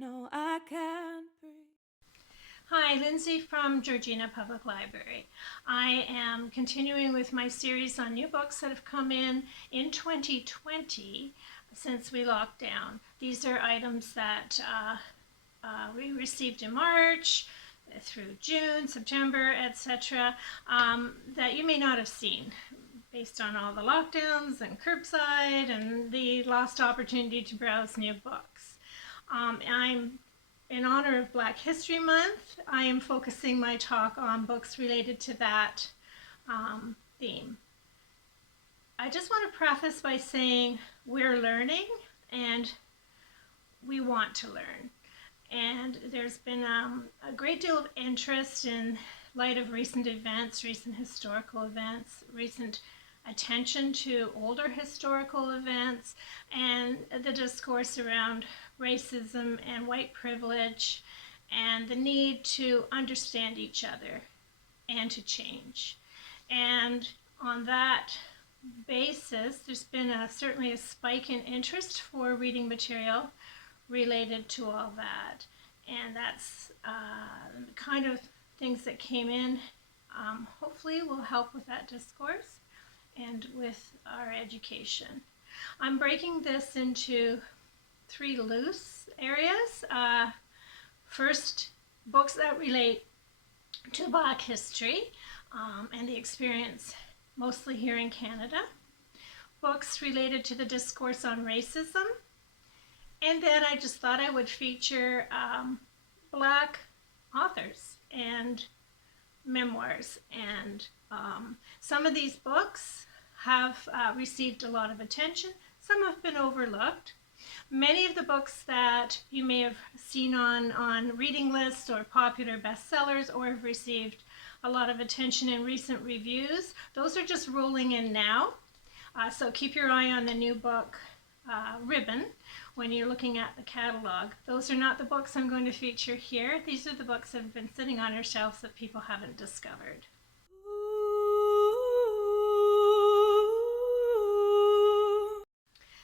No, I can't breathe. Hi, Lindsay from Georgina Public Library. I am continuing with my series on new books that have come in 2020 since we locked down. These are items that we received in March through June, September, etc., that you may not have seen based on all the lockdowns and curbside and the lost opportunity to browse new books. I'm in honor of Black History Month, I am focusing my talk on books related to that theme. I just want to preface by saying we're learning and we want to learn. And there's been a great deal of interest in light of recent events, recent historical events, recent attention to older historical events, and the discourse around racism and white privilege and the need to understand each other and to change. And on that basis, there's been certainly a spike in interest for reading material related to all that. And that's the kind of things that came in hopefully will help with that discourse and with our education. I'm breaking this into three loose areas. First, books that relate to Black history and the experience mostly here in Canada. Books related to the discourse on racism. And then I just thought I would feature Black authors and memoirs. And some of these books have received a lot of attention. Some have been overlooked. Many of the books that you may have seen on reading lists or popular bestsellers or have received a lot of attention in recent reviews, those are just rolling in now. So keep your eye on the new book ribbon when you're looking at the catalog. Those are not the books I'm going to feature here. These are the books that have been sitting on our shelves that people haven't discovered.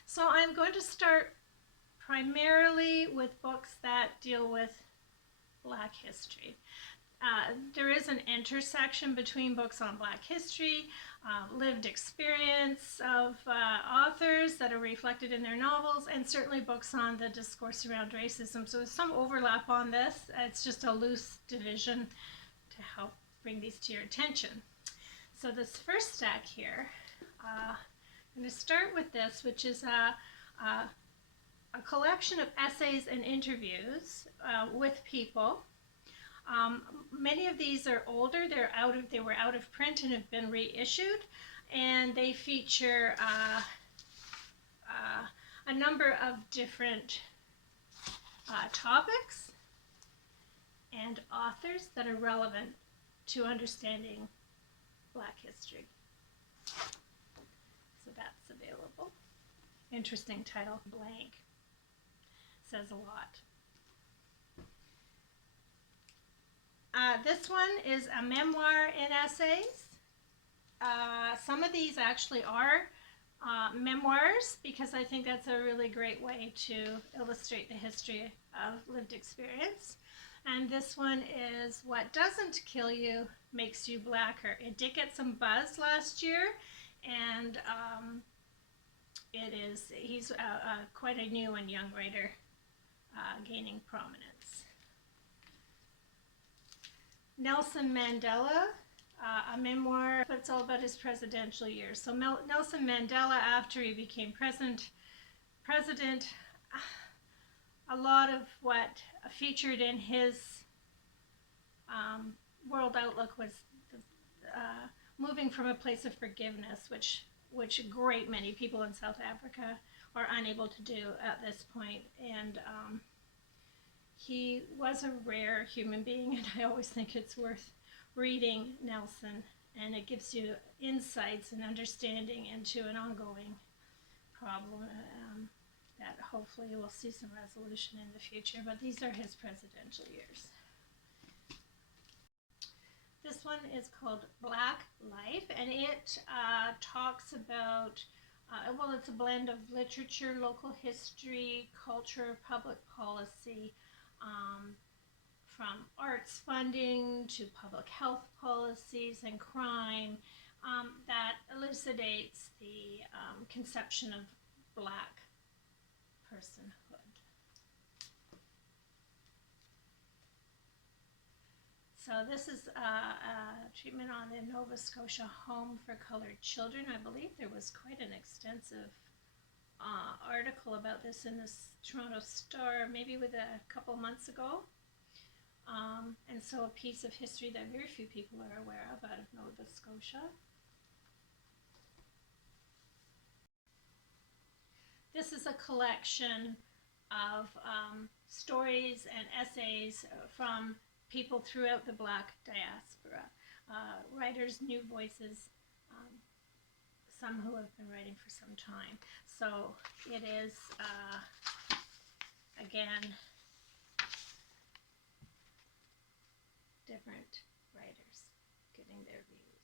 So I'm going to start primarily with books that deal with Black history. There is an intersection between books on Black history, lived experience of authors that are reflected in their novels, and certainly books on the discourse around racism. So there's some overlap on this. It's just a loose division to help bring these to your attention. So this first stack here, I'm going to start with this, which is a collection of essays and interviews with people. Many of these are older. They were out of print and have been reissued, and they feature a number of different topics and authors that are relevant to understanding Black history. So that's available. Interesting title, blank. Says a lot. This one is a memoir in essays. Some of these actually are memoirs because I think that's a really great way to illustrate the history of lived experience. And this one is What Doesn't Kill You Makes You Blacker. It did get some buzz last year, and he's quite a new and young writer gaining prominence. Nelson Mandela, a memoir, but it's all about his presidential years. So Nelson Mandela, after he became president, a lot of what featured in his world outlook was moving from a place of forgiveness, which a great many people in South Africa are unable to do at this point. And he was a rare human being, and I always think it's worth reading Nelson, and it gives you insights and understanding into an ongoing problem that hopefully will see some resolution in the future. But these are his presidential years. This one is called Black Life, and it talks about, it's a blend of literature, local history, culture, public policy, from arts funding to public health policies and crime, that elucidates the conception of Black personhood. So this is a treatment on the Nova Scotia Home for Colored Children. I believe there was quite an extensive article about this in the Toronto Star, maybe with a couple months ago. And so a piece of history that very few people are aware of out of Nova Scotia. This is a collection of stories and essays from people throughout the Black diaspora, writers, new voices, some who have been writing for some time. So it is, again, different writers giving their views.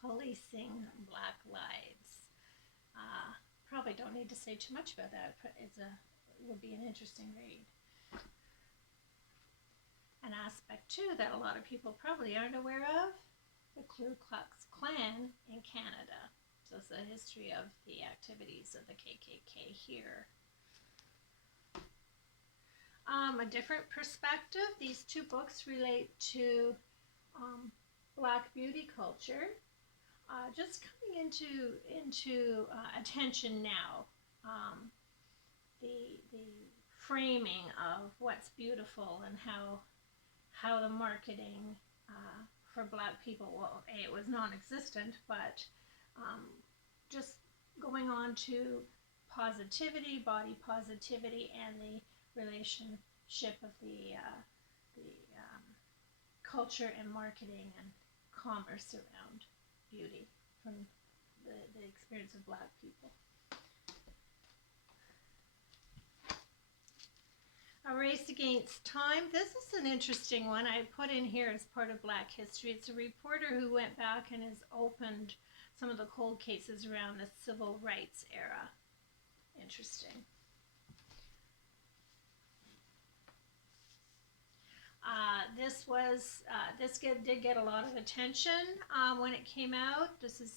Policing Black lives. Probably don't need to say too much about that. It would be an interesting read. An aspect too that a lot of people probably aren't aware of, the Ku Klux Klan in Canada. So it's the history of the activities of the KKK here. A different perspective. These two books relate to Black beauty culture, just coming into attention now. The framing of what's beautiful and how the marketing for Black people, well, it was non-existent, but just going on to positivity, body positivity, and the relationship of the culture and marketing and commerce around beauty from the experience of Black people. A Race Against Time. This is an interesting one I put in here as part of Black history. It's a reporter who went back and has opened some of the cold cases around the civil rights era. Interesting. This did get a lot of attention when it came out. This is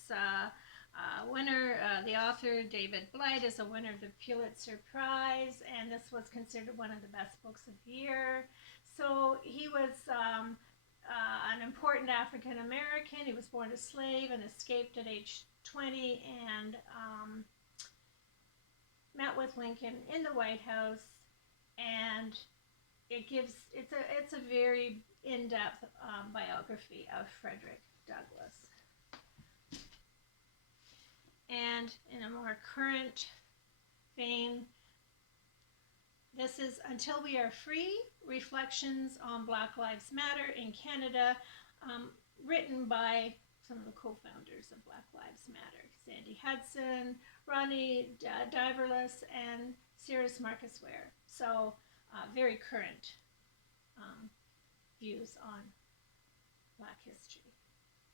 winner, the author David Blight is a winner of the Pulitzer Prize, and this was considered one of the best books of the year. So he was an important African American. He was born a slave and escaped at age 20 and met with Lincoln in the White House, and it's a very in-depth biography of Frederick Douglass. And in a more current vein, this is Until We Are Free, Reflections on Black Lives Matter in Canada, written by some of the co-founders of Black Lives Matter, Sandy Hudson, Ronnie Diverless, and Cyrus Marcus Ware. So very current views on Black history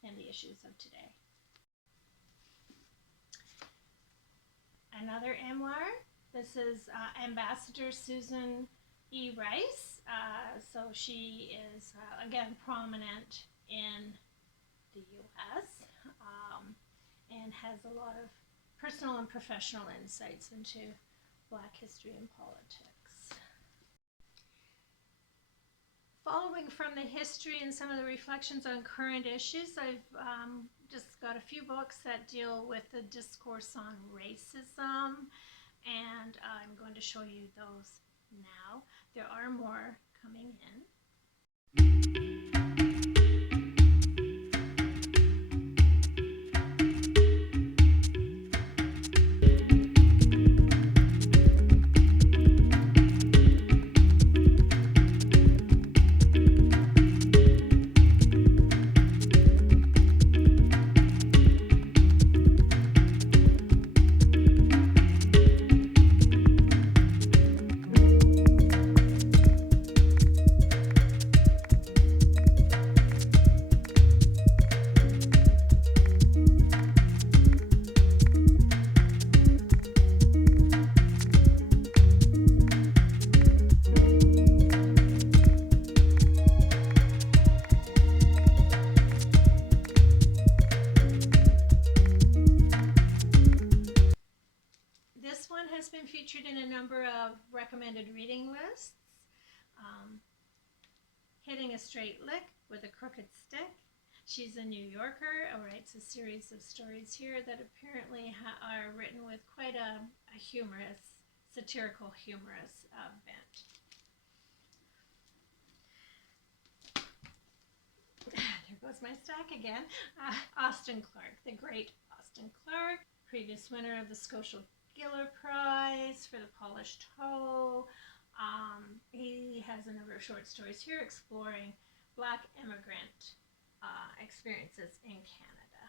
and the issues of today. Another memoir. This is Ambassador Susan E. Rice. So she is, again, prominent in the U.S. And has a lot of personal and professional insights into Black history and politics. Following from the history and some of the reflections on current issues, I've just got a few books that deal with the discourse on racism, and I'm going to show you those now. There are more coming in. featured in a number of recommended reading lists. Hitting a Straight Lick with a Crooked Stick. She's a New Yorker, writes a series of stories here that apparently are written with quite a humorous, satirical, humorous bent. There goes my stack again. Austen Clarke, the great Austen Clarke, previous winner of the Scotia Giller Prize for The Polished Hoe. He has a number of short stories here exploring Black immigrant experiences in Canada.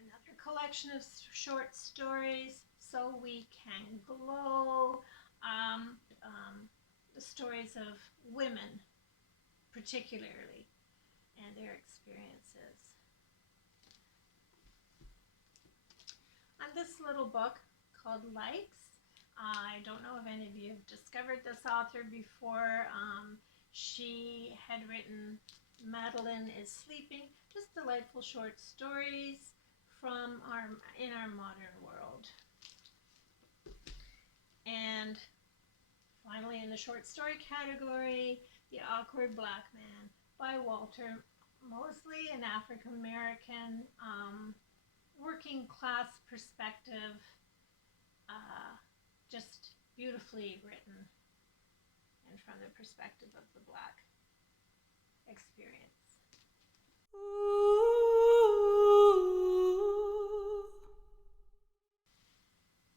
Another collection of short stories, So We Can Glow. The stories of women, particularly, and their experiences. And this little book called Likes. I don't know if any of you have discovered this author before. She had written Madeline is Sleeping, just delightful short stories from in our modern world. And finally, in the short story category, The Awkward Black Man by Walter Mosley, an African American working class perspective, just beautifully written and from the perspective of the Black experience.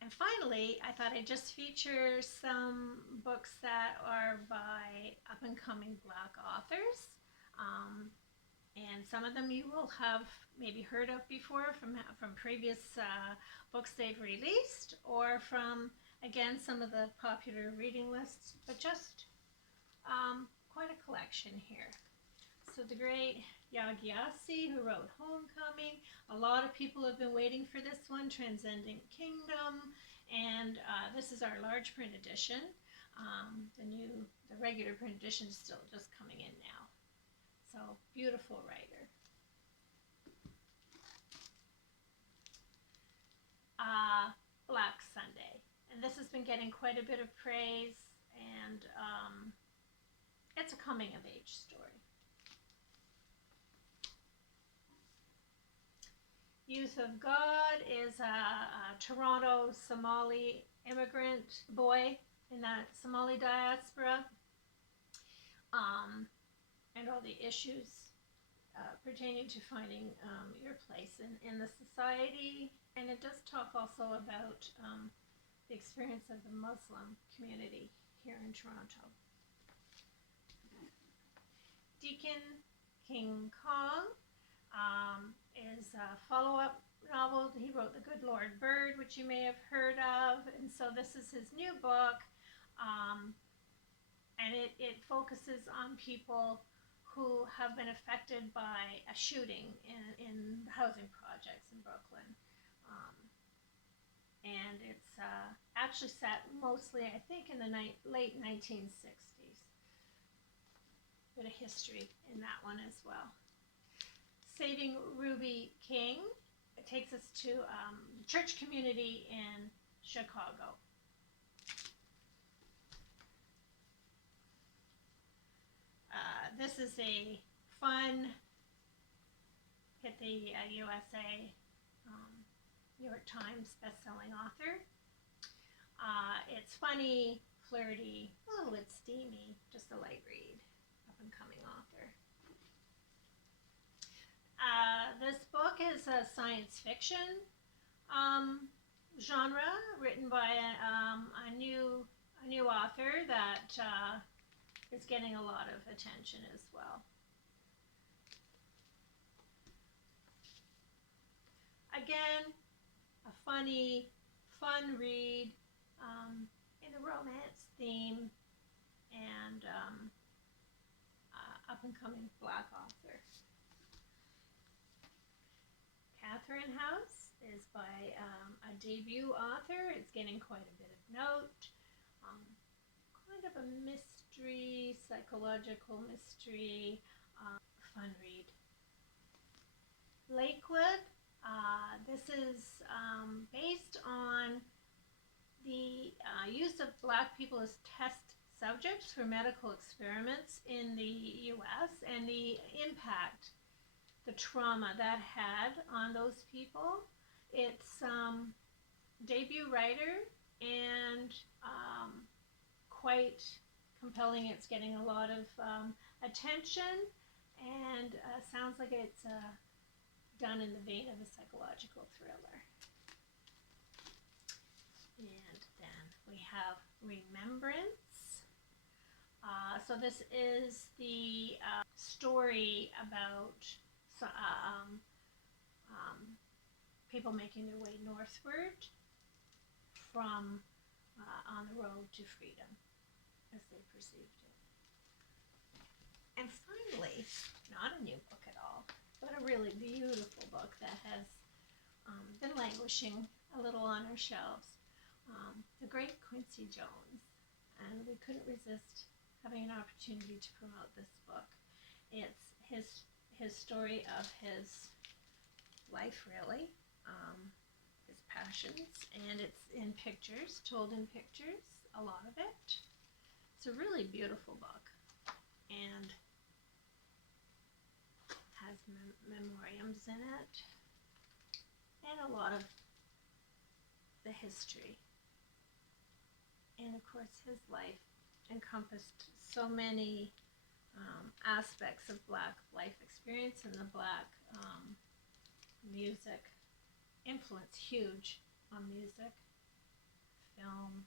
And finally, I thought I'd just feature some books that are by up-and-coming Black authors. And some of them you will have maybe heard of before from previous books they've released, or from, again, some of the popular reading lists, but just quite a collection here. So the great Yaa Gyasi, who wrote Homecoming. A lot of people have been waiting for this one, Transcendent Kingdom, and this is our large print edition. The regular print edition is still just coming in now. So, beautiful writer. Black Sunday. And this has been getting quite a bit of praise, and it's a coming-of-age story. Youth of God is a Toronto Somali immigrant boy in that Somali diaspora, and all the issues pertaining to finding your place in the society. And it does talk also about the experience of the Muslim community here in Toronto. Deacon King Kong is a follow-up novel. He wrote The Good Lord Bird, which you may have heard of, and so this is his new book, and it focuses on people who have been affected by a shooting in the housing projects in Brooklyn. And it's actually set mostly, I think, in the late 1960s. Bit of history in that one as well. Saving Ruby King. It takes us to church community in Chicago. This is a fun, hit the USA New York Times best-selling author. It's funny, flirty, a little bit steamy, just a light read, up-and-coming author. This book is a science fiction genre, written by a new author that is getting a lot of attention as well. Again, a funny, fun read in a romance theme, and up-and-coming Black author. Catherine House is by a debut author. It's getting quite a bit of note. Kind of a mystery, psychological mystery, fun read. Lakewood This is based on the use of Black people as test subjects for medical experiments in the U.S. and the impact, the trauma that had on those people. It's debut writer and quite compelling. It's getting a lot of attention and sounds like it's done in the vein of a psychological thriller. And then we have Remembrance. So this is the story about people making their way northward from on the road to freedom as they perceived it. And finally, not a new book at all, but a really beautiful book that has been languishing a little on our shelves. The Great Quincy Jones, and we couldn't resist having an opportunity to promote this book. It's his story of his life, really, his passions, and it's in pictures, told in pictures, a lot of it. It's a really beautiful book, and has memoriams in it, and a lot of the history. And of course, his life encompassed so many aspects of Black life experience, and the Black music influence, huge on music, film,